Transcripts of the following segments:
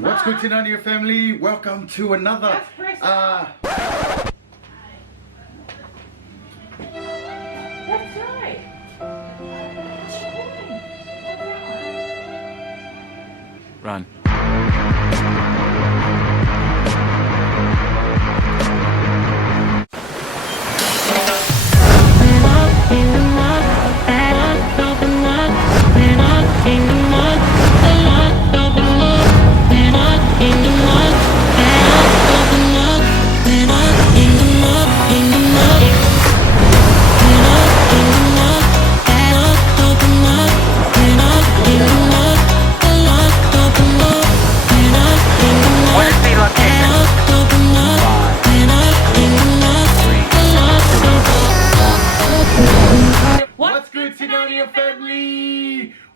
What's good to your family? Welcome to another That's right. Run.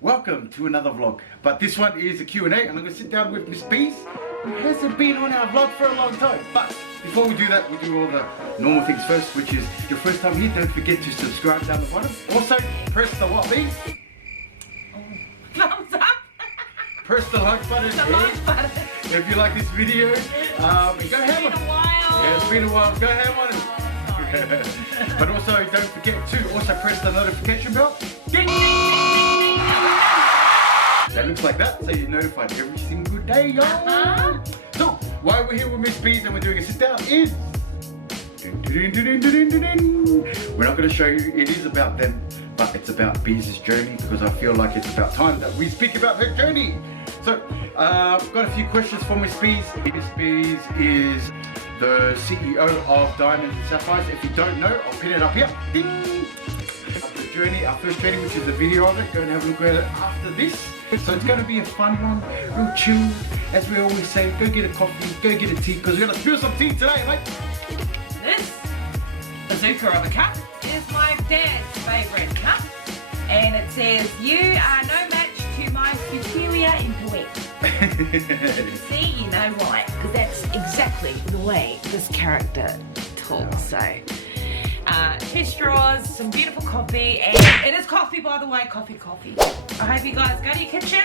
Welcome to another vlog, but this one is a Q&A and I'm going to sit down with Miss Bees, who hasn't been on our vlog for a long time. But before we do that, we do all the normal things first, which is your first time here, don't forget to subscribe down the bottom. Also, press the what, Bees? Thumbs up. Press the like button. The like button. If you like this video, and go ham on it. Yeah, it's been a while. Go ham on it. But also, don't forget to also press the notification bell. Ding, ding, ding, ding. That looks like that, so you're notified every single day, y'all. So, why we're here with Miss Bees and we're doing a sit down is we're not going to show you, it is about them, but it's about Bees' journey, because I feel like it's about time that we speak about her journey. So, I've got a few questions for Miss Bees. Miss Bees is the CEO of Diamonds and Sapphires. If you don't know, I'll pin it up here. Ding. The journey, our first journey, which is the video of it, go and have a look at it after this. So it's going to be a fun one, real chill, as we always say. Go get a coffee, go get a tea, because we're going to spill some tea today, mate. This bazooka of a cup is my dad's favourite cup, and it says, "You are no match to my superior intellect." See, you know why, because that's exactly the way this character talks. So, two straws, some beautiful coffee, and it is coffee, by the way, coffee. I hope you guys go to your kitchen,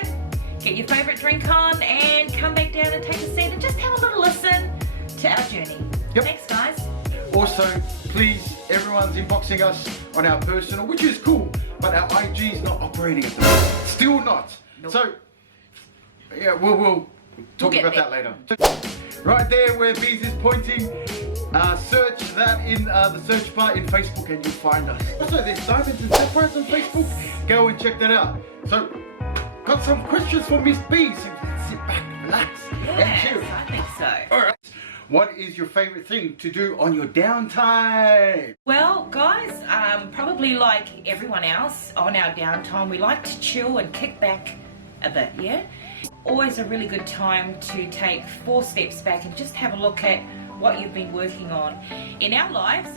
get your favourite drink on, and come back down and take a seat and just have a little listen to our journey. Yep. Thanks, guys. Also, please, everyone's inboxing us on our personal, which is cool, but our IG is not operating at the moment. Still not. Nope. So, yeah, we'll talk about that later. Right there where Bees is pointing, search that in the search bar in Facebook and you'll find us. Also, there's Diamonds and Sapphires on Facebook. Go and check that out. So, got some questions for Miss Bees. So let's sit back, relax, and chill. I think so. Alright. What is your favourite thing to do on your downtime? Well, guys, probably like everyone else, on our downtime, we like to chill and kick back a bit, yeah? Always a really good time to take 4 steps back and just have a look at what you've been working on. In our lives,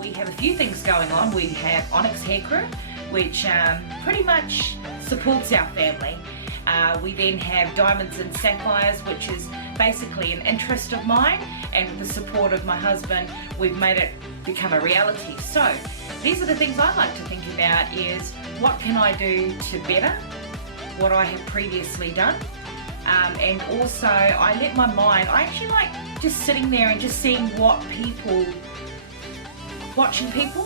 we have a few things going on. We have Onyx Hair Crew, which pretty much supports our family. We then have Diamonds and Sapphires, which is basically an interest of mine, and with the support of my husband, we've made it become a reality. So these are the things I like to think about, is what can I do to better what I have previously done, and also I let my mind, I actually like just sitting there and just seeing what people, watching people,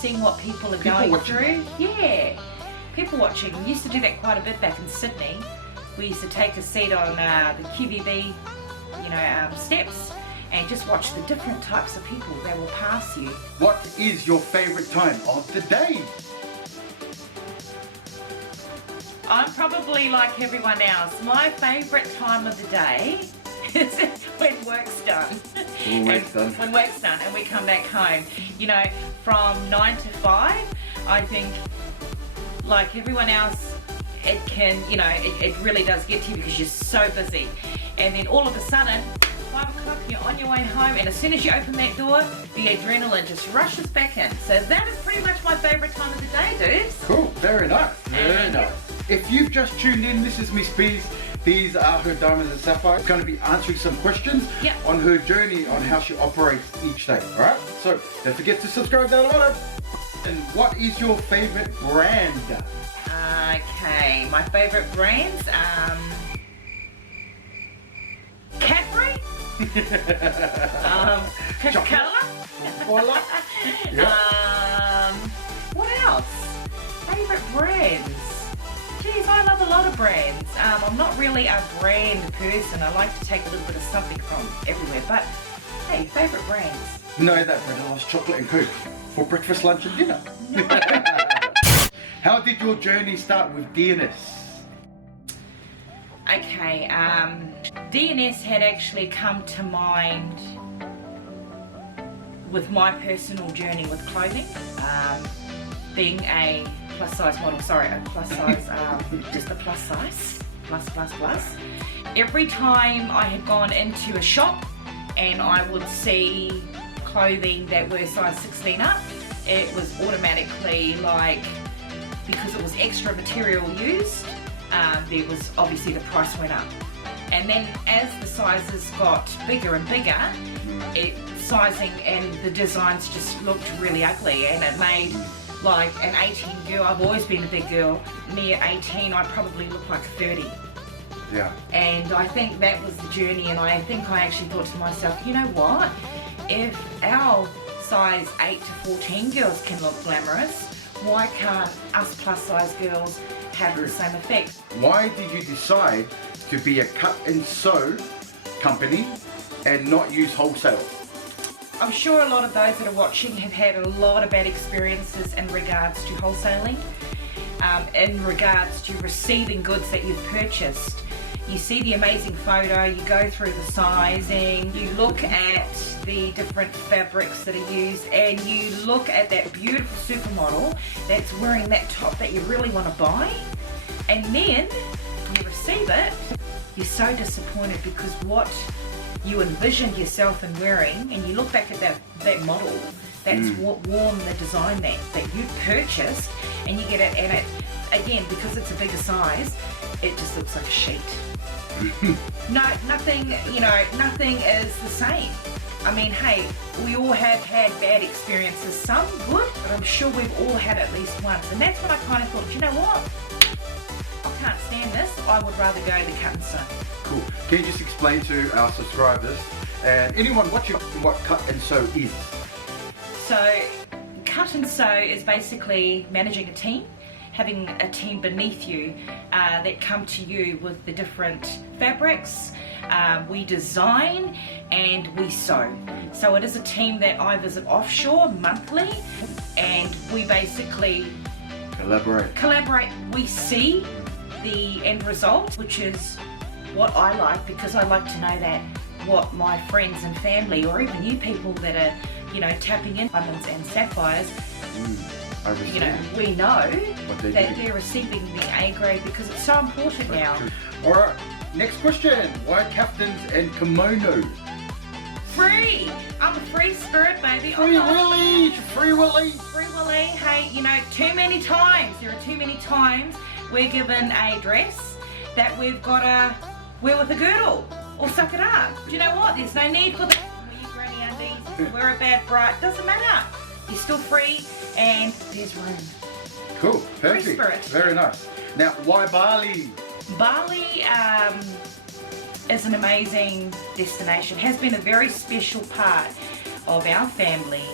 seeing what people are going through. Yeah, people watching. We used to do that quite a bit back in Sydney. We used to take a seat on the QVB, steps, and just watch the different types of people that will pass you. What is your favourite time of the day? I'm probably like everyone else. My favourite time of the day is when work's done. When work's done and we come back home. You know, from 9 to 5, I think, like everyone else, it can, it really does get to you because you're so busy. And then all of a sudden, 5 o'clock, you're on your way home, and as soon as you open that door, the adrenaline just rushes back in. So that is pretty much my favourite time of the day, dudes. Cool, very nice, very nice. If you've just tuned in, this is Miss Bees. These are her Diamonds and Sapphires. Going to be answering some questions on her journey on how she operates each day, alright? So, don't forget to subscribe down below. And what is your favourite brand? Okay, my favourite brands, Coca-Cola. Cola. Yeah. What else? Favorite brands? Geez, I love a lot of brands. I'm not really a brand person. I like to take a little bit of something from everywhere. But hey, favorite brands? No, that bread loves chocolate and coke for breakfast, lunch and dinner. No. How did your journey start with DNS? Okay, DNS had actually come to mind with my personal journey with clothing. Being a plus size model, sorry, a plus size, just a plus size, plus. Every time I had gone into a shop and I would see clothing that were size 16 up, it was automatically like, because it was extra material used, there was obviously the price went up. And then as the sizes got bigger and bigger, sizing and the designs just looked really ugly, and it made like an 18 girl, I've always been a big girl, me at 18 I probably looked like 30. Yeah. And I think that was the journey, and I think I actually thought to myself, you know what, if our size 8 to 14 girls can look glamorous, why can't us plus size girls have the same effect? Why did you decide to be a cut and sew company and not use wholesale? I'm sure a lot of those that are watching have had a lot of bad experiences in regards to wholesaling, in regards to receiving goods that you've purchased. You see the amazing photo, you go through the sizing, you look at the different fabrics that are used, and you look at that beautiful supermodel that's wearing that top that you really want to buy, and then you receive it, you're so disappointed because what you envisioned yourself in wearing, and you look back at that model that's worn the design that you purchased, and you get it, and it, again, because it's a bigger size, it just looks like a sheet. No, nothing, you know, nothing is the same. I mean, hey, we all have had bad experiences, some good, but I'm sure we've all had at least once, and that's when I kind of thought, you know what, I can't stand this, I would rather go the cut and sew. Cool. Can you just explain to our subscribers and anyone watching what cut and sew is? So, cut and sew is basically managing a team, having a team beneath you that come to you with the different fabrics. We design and we sew. So it is a team that I visit offshore monthly, and we basically collaborate. We see the end result, which is what I like, because I like to know that what my friends and family, or even you people that are, you know, tapping in diamonds and sapphires, you know, we know that they're receiving the A grade, because it's so important now. Alright, next question. Why kaftans and kimono? Free! I'm a free spirit, baby. Free Willy! Free Willy! Free Willy. Hey, you know, there are too many times we're given a dress that we've got to wear with a girdle or suck it up. Do you know what? There's no need for that. Wear your granny undies, wear a bad bright, doesn't matter. You're still free, and there's room. Cool, perfect. Free spirit. Very nice. Now, why Bali? Bali is an amazing destination. Has been a very special part of our family.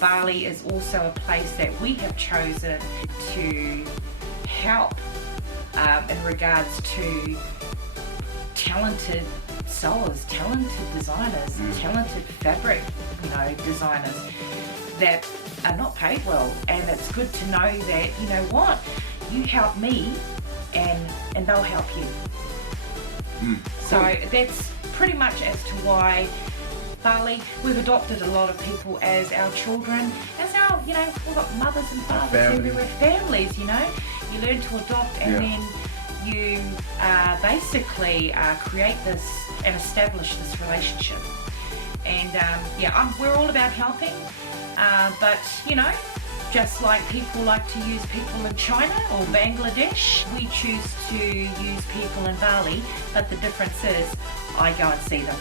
Bali is also a place that we have chosen to help in regards to talented sewers, talented designers, talented fabric, you know, designers that are not paid well. And it's good to know that, you know what, you help me and they'll help you. So that's pretty much as to why Bali, we've adopted a lot of people as our children, as our, you know, we've got mothers and fathers everywhere, families, you know. You learn to adopt, and then you basically create this and establish this relationship. And we're all about helping, but you know, just like people like to use people in China or Bangladesh, we choose to use people in Bali, but the difference is I go and see them.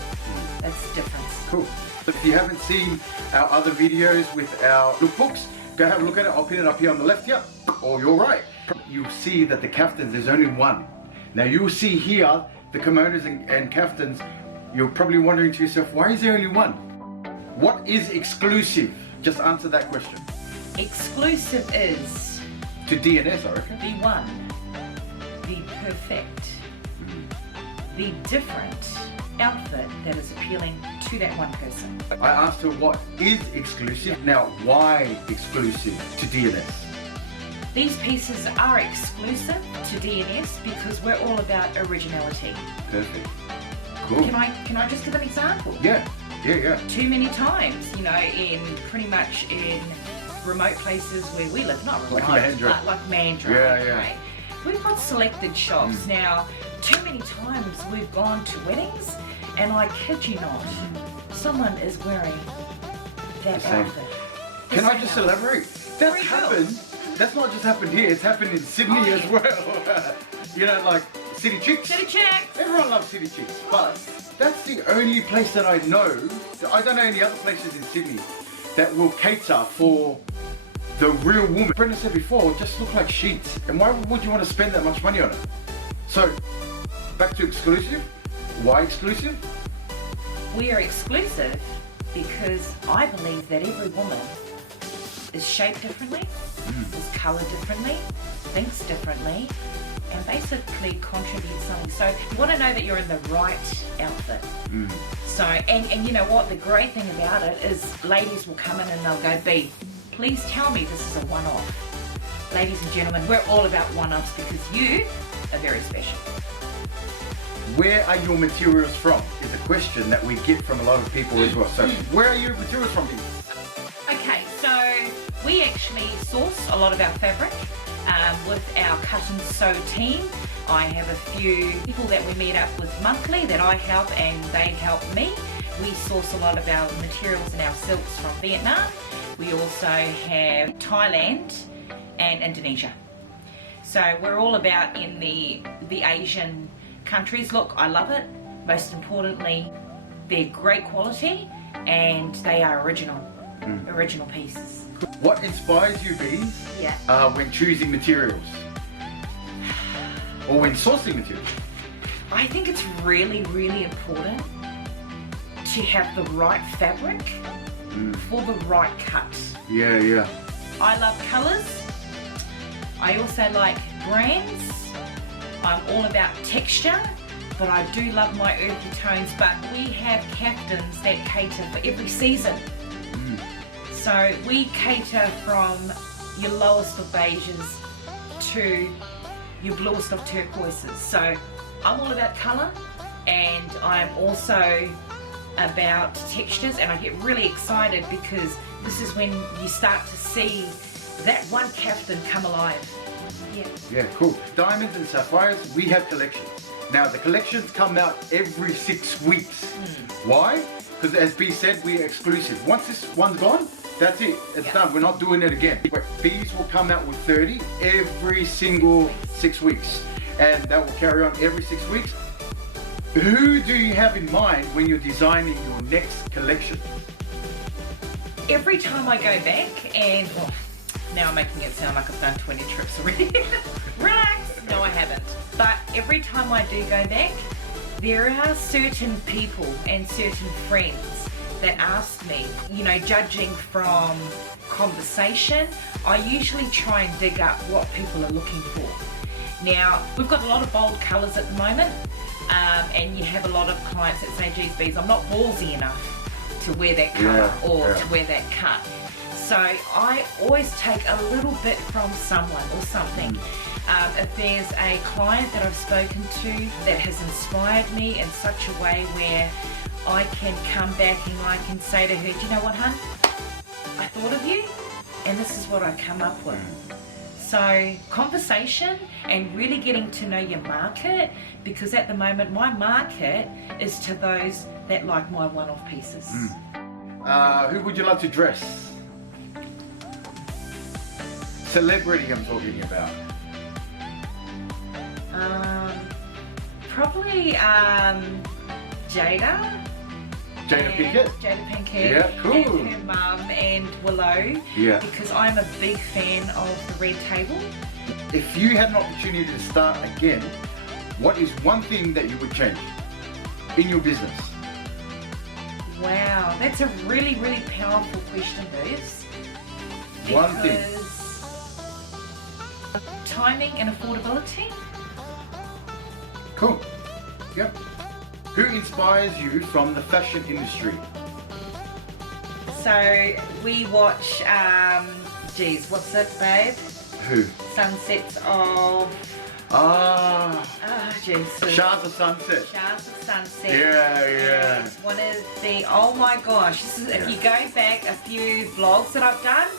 That's the difference. Cool. If you haven't seen our other videos with our lookbooks, go have a look at it. I'll pin it up here on the left here, or your right. You'll see that the kaftans, there's only one. Now you'll see here the kimonos and kaftans You're probably wondering to yourself, why is there only one? What is exclusive? Just answer that question. Exclusive is To DNS, I reckon. the one, the perfect, the different outfit that is appealing to that one person. I asked her what is exclusive. Now, why exclusive to DNS? These pieces are exclusive to DNS because we're all about originality. Perfect. Cool. Can I just give an example? Yeah. Too many times, you know, pretty much in remote places where we live, not remote, Like Mandurah. but like Mandurah. Yeah. Right? We've got selected shops. Now, too many times we've gone to weddings and I kid you not, someone is wearing that The same. outfit. Can I just elaborate? That's Very happened. That's not just happened here, it's happened in Sydney Oh, as yeah. well. You know, like City Chicks. City chicks! Everyone loves City Chicks, but that's the only place that I know. I don't know any other places in Sydney that will cater for the real woman. Brenda said before, just look like sheets. And why would you want to spend that much money on it? So, back to exclusive. Why exclusive? We are exclusive because I believe that every woman is shaped differently, is coloured differently, thinks differently, and basically contributes something. So you want to know that you're in the right outfit. So, and you know what, the great thing about it is ladies will come in and they'll go, B, please tell me this is a one-off. Ladies and gentlemen, we're all about one-offs because you are very special. Where are your materials from? Is a question that we get from a lot of people as well. So, where are your materials from? Okay, so we actually source a lot of our fabric with our cut and sew team. I have a few people that we meet up with monthly that I help and they help me. We source a lot of our materials and our silks from Vietnam. We also have Thailand and Indonesia. So we're all about in the Asian countries. Look, I love it. Most importantly, they're great quality and they are original pieces. What inspires you, Bees, Yeah. when choosing materials? Or when sourcing materials? I think it's really, really important to have the right fabric for the right cut. Yeah. I love colours. I also like brands. I'm all about texture, but I do love my earthy tones. But we have caftans that cater for every season. So we cater from your lowest of beiges to your bluest of turquoises. So I'm all about colour and I'm also about textures, and I get really excited because this is when you start to see that one caftan come alive. Yeah, cool. Diamonds and sapphires, we have collections. Now the collections come out every 6 weeks. Why? Because as B said, we're exclusive. Once this one's gone, that's it. It's done. We're not doing it again. But Bees will come out with 30 every single 6 weeks. And that will carry on every 6 weeks. Who do you have in mind when you're designing your next collection? Every time I go back and, oh, now I'm making it sound like I've done 20 trips already. Relax! No, I haven't. But every time I do go back, there are certain people and certain friends that ask me, you know, judging from conversation, I usually try and dig up what people are looking for. Now, we've got a lot of bold colours at the moment, and you have a lot of clients that say, geez, Bees, I'm not ballsy enough to wear that colour to wear that cut. So I always take a little bit from someone or something. If there's a client that I've spoken to that has inspired me in such a way where I can come back and I can say to her, do you know what, hun? I thought of you and this is what I come up with. So conversation and really getting to know your market, because at the moment my market is to those that like my one-off pieces. Who would you like to dress? Celebrity I'm talking about. Probably Jada. Jada Pinkett? Jada Pinkett. Yeah, cool. And her mum and Willow. Yeah. Because I'm a big fan of the Red Table. If you had an opportunity to start again, what is one thing that you would change in your business? Wow, that's a really, really powerful question, Bruce. One thing. Timing and affordability. Cool. Yep. Who inspires you from the fashion industry? So we watch, geez, what's it, babe? Who? Sunsets of, geez. Shahs of Sunset. Shahs of Sunset. Yeah. And one of the, oh my gosh, this is, if you go back a few vlogs that I've done,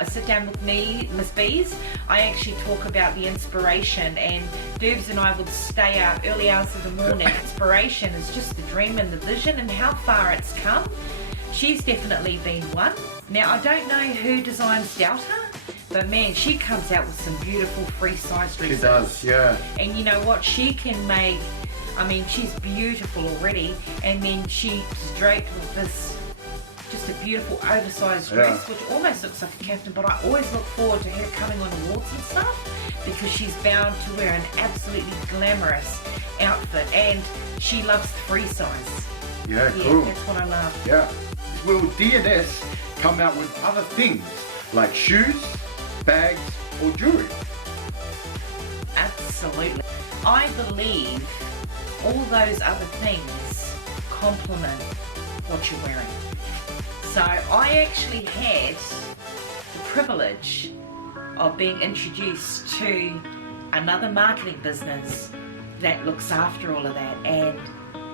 a sit down with me, Miss Bees, I actually talk about the inspiration, and Dubs and I would stay up early hours of the morning. Inspiration is just the dream and the vision and how far it's come. She's definitely been one. Now I don't know who designs Delta, but man, she comes out with some beautiful free-size dresses. She does, yeah. And you know what? She can make, I mean, she's beautiful already, and then she's draped with this, just a beautiful oversized dress, which almost looks like a kaftan, but I always look forward to her coming on awards and stuff, because she's bound to wear an absolutely glamorous outfit, and she loves the free size. Yeah, cool. That's what I love. Yeah. Will DNS come out with other things, like shoes, bags, or jewelry? Absolutely. I believe all those other things complement what you're wearing. So I actually had the privilege of being introduced to another marketing business that looks after all of that, and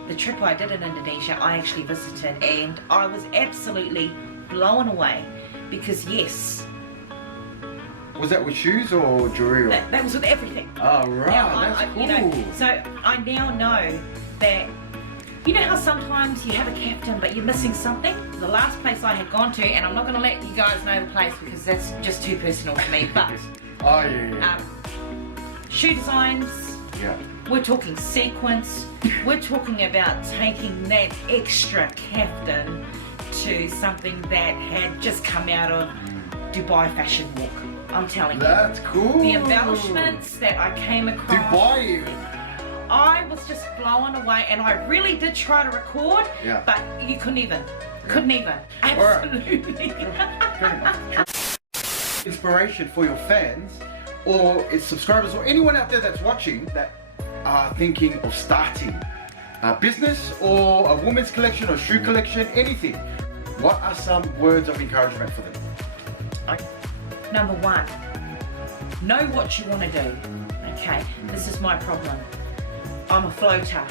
the trip I did in Indonesia I actually visited, and I was absolutely blown away, because yes. Was that with shoes or jewelry? That was with everything. Oh, right, that's cool. You know, so I now know that, you know how sometimes you have a kaftan but you're missing something? The last place I had gone to, and I'm not going to let you guys know the place because that's just too personal for me, but oh, yeah. Shoe designs, we're talking sequence, we're talking about taking that extra kaftan to something that had just come out of Dubai Fashion Walk. I'm telling you. That's cool. The embellishments that I came across. Dubai. I was just blown away, and I really did try to record, but you couldn't even. Couldn't even. Absolutely. Inspiration for your fans or its subscribers or anyone out there that's watching that are thinking of starting a business or a women's collection or shoe collection, anything. What are some words of encouragement for them? Number one, know what you want to do. Okay, this is my problem. I'm a floater.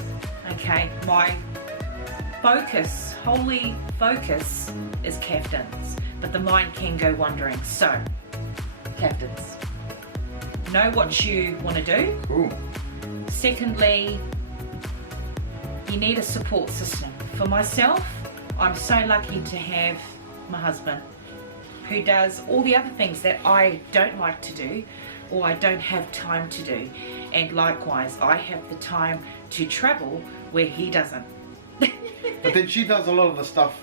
Okay, my focus, holy focus, is kaftans, but the mind can go wandering. So, kaftans. Know what you want to do. Cool. Secondly, you need a support system. For myself, I'm so lucky to have my husband, who does all the other things that I don't like to do or I don't have time to do. And likewise, I have the time to travel where he doesn't. But then she does a lot of the stuff.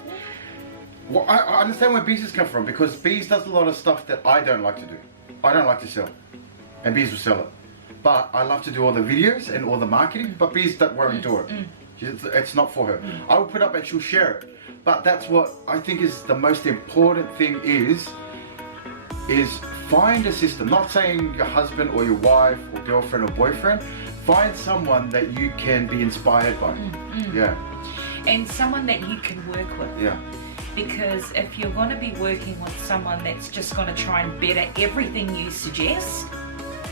Well, I understand where Bees has come from, because Bees does a lot of stuff that I don't like to do. I don't like to sell, and Bees will sell it. But I love to do all the videos and all the marketing, but Bees won't do it. It's not for her. I will put up and she'll share it. But that's what I think is the most important thing is find a system. Not saying your husband or your wife or girlfriend or boyfriend. Find someone that you can be inspired by. Yeah. And someone that you can work with. Yeah. Because if you're going to be working with someone that's just going to try and better everything you suggest,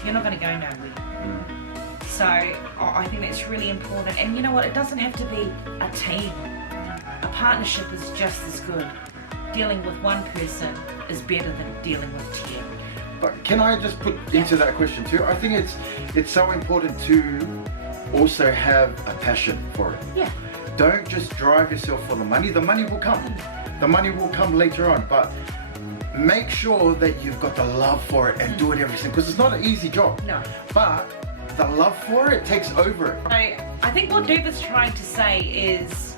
you're not going to go nowhere. So I think that's really important. And you know what? It doesn't have to be a team. A partnership is just as good. Dealing with one person is better than dealing with 10. But can I just put into that question too? I think it's so important to also have a passion for it. Yeah. Don't just drive yourself for the money. The money will come. The money will come later on. But make sure that you've got the love for it and do it every single, because it's not an easy job. No. But the love for it takes over it. I think what Duba's trying to say is,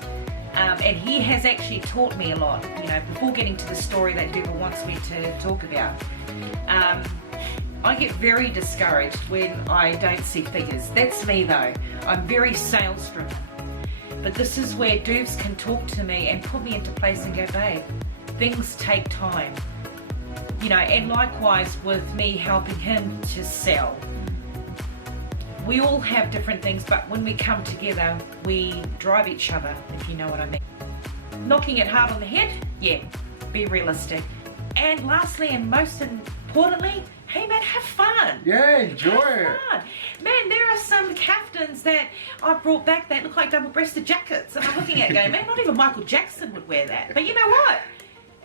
and he has actually taught me a lot, you know, before getting to the story that Duba wants me to talk about. I get very discouraged when I don't see figures. That's me though. I'm very sales driven. But this is where Doobs can talk to me and put me into place and go, babe, things take time. You know, and likewise with me helping him to sell. We all have different things, but when we come together, we drive each other, if you know what I mean. Knocking it hard on the head, yeah, be realistic. And lastly, and most importantly, hey man, have fun. Yeah, enjoy it. Man, there are some caftans that I brought back that look like double-breasted jackets, and I'm looking at going, man, not even Michael Jackson would wear that. But you know what?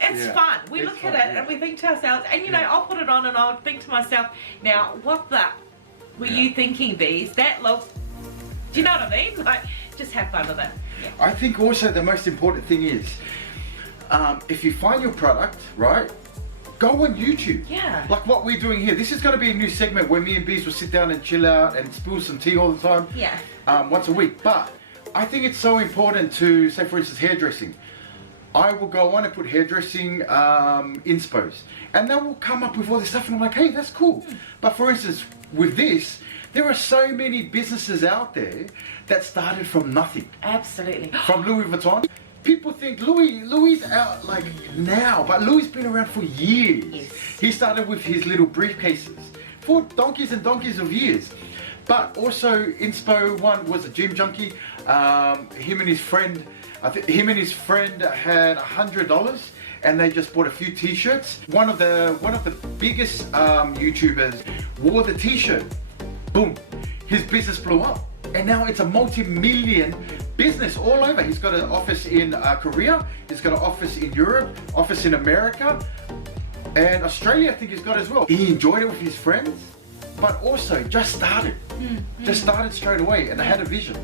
It's fun. We look at it and we think to ourselves, and you know, I'll put it on and I'll think to myself, now what the were you thinking, bees? That look, do you know what I mean? Like, just have fun with it. Yeah. I think also the most important thing is, if you find your product, right, go on YouTube. Yeah. Like what we're doing here. This is going to be a new segment where me and Bees will sit down and chill out and spill some tea all the time. Yeah. Once a week. But I think it's so important to, say for instance, hairdressing. I will go on and put hairdressing inspos, and then we'll come up with all this stuff, and I'm like, hey, that's cool. But for instance, with this, there are so many businesses out there that started from nothing. Absolutely. From Louis Vuitton. People think Louis out like now, but Louis been around for years. Yes. He started with his little briefcases for donkeys and donkeys of years. But also, Inspo one was a gym junkie. Him and his friend, I think him and his friend had $100, and they just bought a few T-shirts. One of the biggest YouTubers wore the T-shirt. Boom, his business blew up, and now it's a multi-million business all over. He's got an office in Korea. He's got an office in Europe, office in America, and Australia. I think he's got as well. He enjoyed it with his friends, but also just started. Just started straight away, and they had a vision.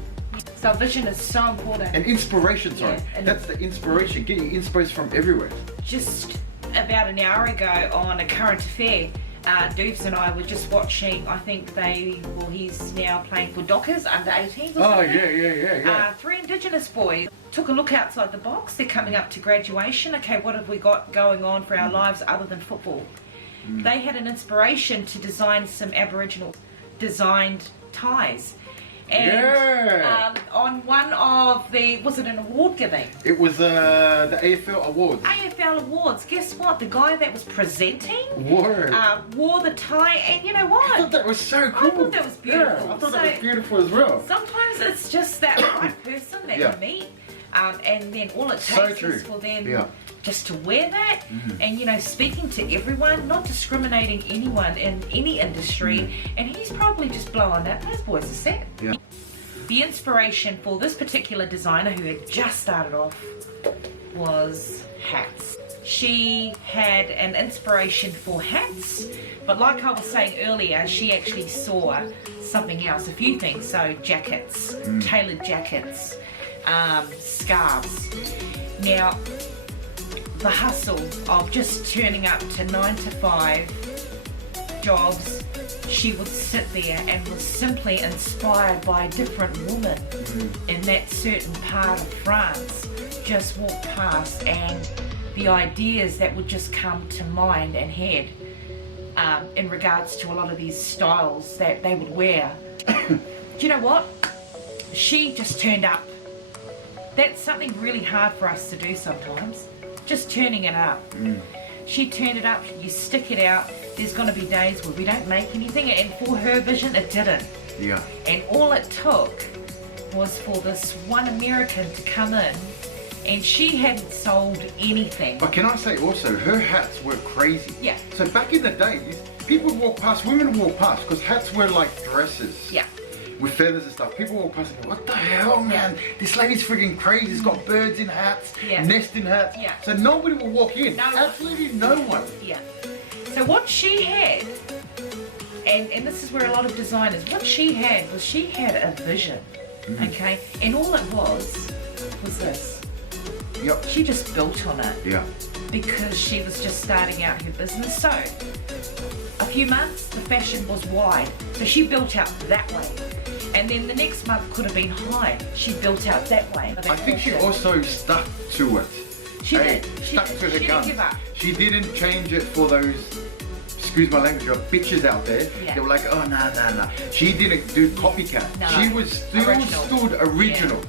So vision is so important. And inspiration, sorry. Yeah, and that's the inspiration. Getting inspiration from everywhere. Just about an hour ago on A Current Affair, Doobs and I were just watching, I think he's now playing for Dockers, under 18 or something. Oh, yeah. 3 Indigenous boys took a look outside the box. They're coming up to graduation. Okay, what have we got going on for our lives other than football? They had an inspiration to design some Aboriginal designed ties. And on one of the, was it an award giving? It was the AFL Awards. AFL Awards. Guess what? The guy that was presenting wore the tie, and you know what? I thought that was so cool. I thought that was beautiful. Yeah, I thought that was beautiful as well. Sometimes it's just that right person that you meet, and then all it takes is for them just to wear that, and you know, speaking to everyone, not discriminating anyone in any industry, and he's probably just blowing that. Those boys are set. Yeah. The inspiration for this particular designer who had just started off was hats. She had an inspiration for hats, but like I was saying earlier, she actually saw something else, a few things. So jackets, tailored jackets, scarves. Now, the hustle of just turning up to 9 to 5 jobs, she would sit there and was simply inspired by a different woman in that certain part of France. Just walk past, and the ideas that would just come to mind and head in regards to a lot of these styles that they would wear. Do you know what? She just turned up. That's something really hard for us to do sometimes. Just turning it up. She turned it up, you stick it out. There's going to be days where we don't make anything, and for her vision it didn't. Yeah. And all it took was for this one American to come in, and she hadn't sold anything. But can I say also, her hats were crazy. Yeah. So back in the days, people would walk past, women would walk past, because hats were like dresses. Yeah. With feathers and stuff. People walk past and go, what the hell, man? This lady's freaking crazy. She's got birds in hats, nest in hats. Yeah. So nobody will walk in. No Absolutely no one. Yeah. So what she had, and this is where a lot of designers, what she had was she had a vision, okay? And all it was this. Yep. She just built on it. Yeah. Because she was just starting out her business. So, a few months, the fashion was wide. So she built out that way. And then the next month could have been high. She built out that way. I think she also stuck to it. She did. Stuck to her She guns. didn't give up. She didn't change it for those, excuse my language, bitches out there. Yeah. They were like, oh, nah. She didn't do copycat. No. She was still stood original.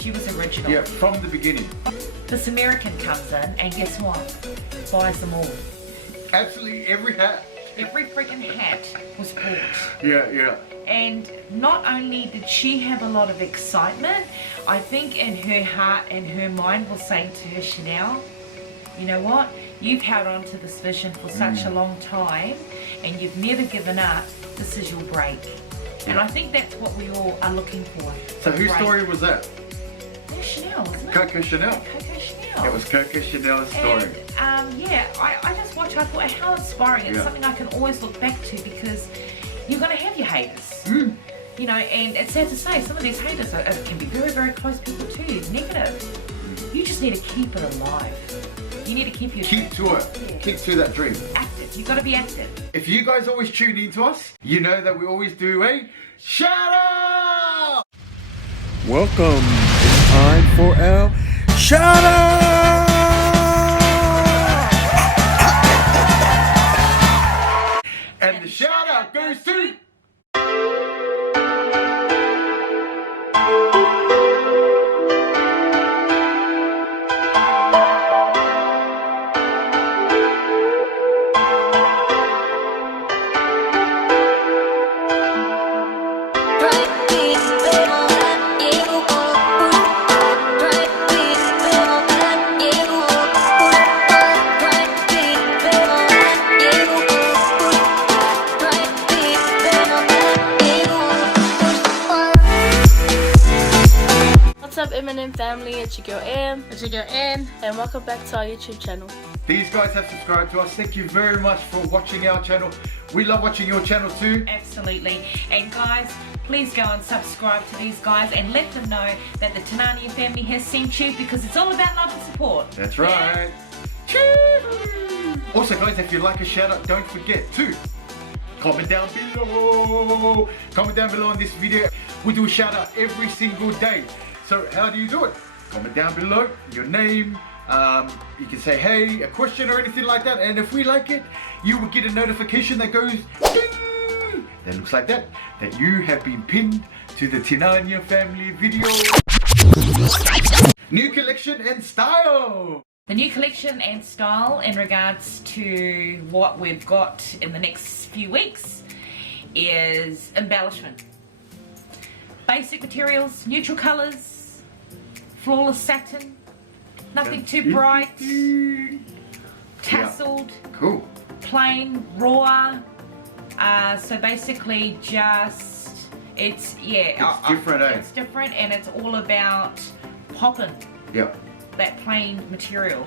Yeah. She was original. Yeah, from the beginning. This American comes in and guess what? Buys them all. Absolutely every hat. Every freaking hat was bought. Yeah, yeah. And not only did she have a lot of excitement, I think in her heart and her mind was saying to her, Chanel, you know what? You've held on to this vision for such a long time and you've never given up. This is your break. And I think that's what we all are looking for. So whose story was that? Chanel, wasn't it? Coco Chanel. Coco Chanel. It was Coco Chanel's story. And, yeah, I just watched, I thought how inspiring. It's something I can always look back to because you're going to have your haters. You know, and it's sad to say, some of these haters can be very, very close people too, negative. You just need to keep it alive. You need to keep your... Keep to it. Yeah. Keep to that dream. Active. You've got to be active. If you guys always tune in to us, you know that we always do a shout out! Welcome. It's time for our shout out! And the shout out goes to... Family, it's your girl Ann. It's your girl Ann. And welcome back to our YouTube channel. These guys have subscribed to us. Thank you very much for watching our channel. We love watching your channel too. Absolutely. And guys, please go and subscribe to these guys and let them know that the Tanania family has sent you because it's all about love and support. That's right. Yeah. Also guys, if you like a shout out, don't forget to comment down below. Comment down below on this video. We do a shout out every single day. So how do you do it? Comment down below your name. You can say hey, a question or anything like that. And if we like it, you will get a notification that goes ding. That looks like that you have been pinned to the Tinania family video. New collection and style. The new collection and style in regards to what we've got in the next few weeks is embellishment. Basic materials, neutral colours, flawless satin, nothing too bright, tasseled, cool, plain, raw. So basically just, it's different, It's different and it's all about popping. Yep. That plain material.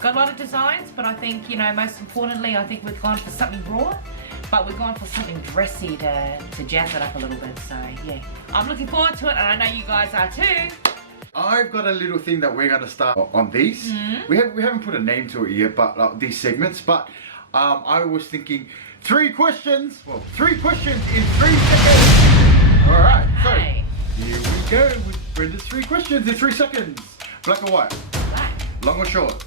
Got a lot of designs, but I think, you know, most importantly, I think we've gone for something raw, but we're going for something dressy to jazz it up a little bit. So yeah, I'm looking forward to it, and I know you guys are too. I've got a little thing that we're going to start on these. We haven't put a name to it yet, but these segments. But I was thinking 3 questions. Well, 3 questions in 3 seconds. All right. So here we go with Brenda's 3 questions in 3 seconds. Black or white? Black. Long or short?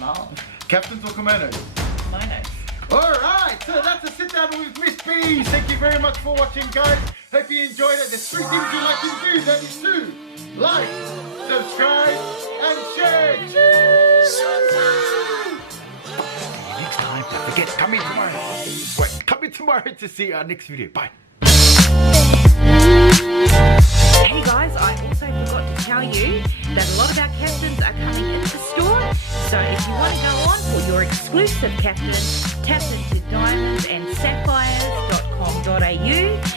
Long. Captains or commandos? Commandos. Alright, so that's a sit down with Miss B. Thank you very much for watching, guys. Hope you enjoyed it. There's 3 things you like to do. That is to like, subscribe, and share. Cheers! Next time, don't forget, come in tomorrow. Wait, come in tomorrow to see our next video. Bye. Hey guys, I also forgot to tell you that a lot of our captains are coming into the store. So if you want to go on for your exclusive captain, tap into diamonds and sapphires.com.au